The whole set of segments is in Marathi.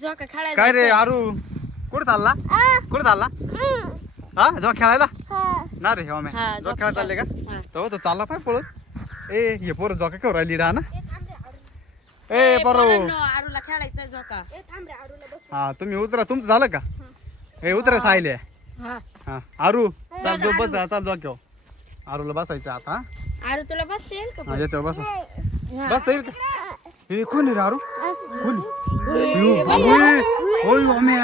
झोका खेळायला काय रे जायचंय. आरू कुठे चालला कुठे चालला हा जो खेळायला ना रे हे ओम्या हा, जो झोका खेळायला चालले का हा. तो चालला पाय पळत ए हे पोरं झोका खेळू राहिली ना ए बरो पोरांनो, आरूला खेळायचंय झोका. हा तुम्ही उतरा तुमचं झालं का ए उतरा सायले हा. हा आरू चाल जो बस आता जो घेऊ आरूला बसायचं आता हा? आरू तुला बसता येईल का हा पण? याच्यावर बसा हा. बसता येईल का हे कोण आहे रे आरू कोण यो बाबू ओय ओमे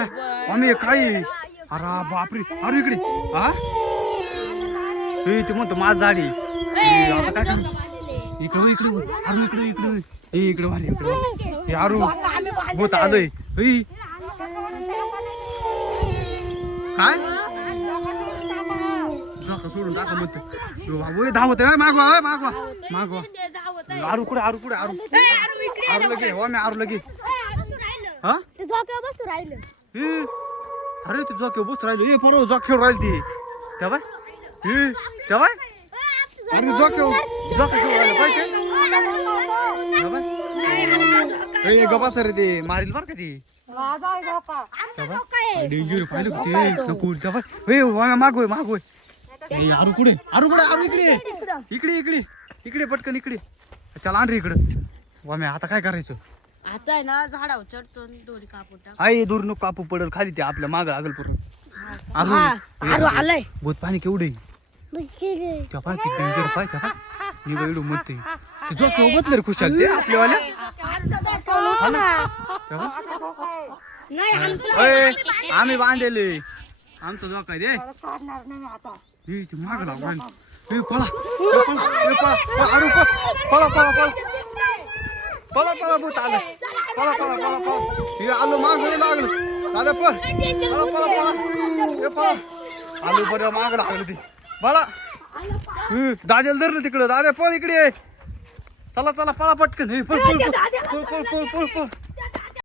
काय अरे बापरे आरू इकडे हा ते म्हणतो माझ झाडी आता काय करायचं इकडे इकडे आरू इकडे इकडे ए इकडे वारे इकडे हे आरू होत आलोय ए काय झोका सोडून टाका म्हणतो बाबू धावत मागवा मागवा मागवा धावत आहे. आरू कुठे आरू कुठे आरू आरू लगे हो मी आरू लगे हा बसू राहिलं ए अरे ते झोक्यावर बसतो राहिलो ए फरो झोक खेळून राहिली ती तेव्हा ए तेव्हा अरे झोका खेळून राहिलं पाहिजे ए गबास रे ते मारील बर का ती डेंजर पाहिलं का ते नको तेव्हा ए मागोय मागोय ए आरू कुठे आरू इकडे इकडे इकडे इकडे पटकन इकडे चला आण रे इकडे वाम्या आता काय करायचं आता आहे ना झाडावर चढतो आणि दोरी कापून टाक. आई दूर नको कापू पडल खाली ते आपल्या माग आगल पूर्ण हा, आरू आलाय. भूत पाणी केवढे त्या पाय किती डेंजर पाय का मी एवढं म्हणते ते जो केव्हा बदले रे खुशाल ते आपल्यावाल्या आम्ही बांधलेले आमचा जो काय दे ते माग लागला पळा आरू पळा पळा भूत आलं पळा हे आलो माग लागलं दादा पळा आलू बरं माग लागलं ते मला दाद्याला धरलं तिकडं दादा पळ इकडे चला पळा पटकन पळ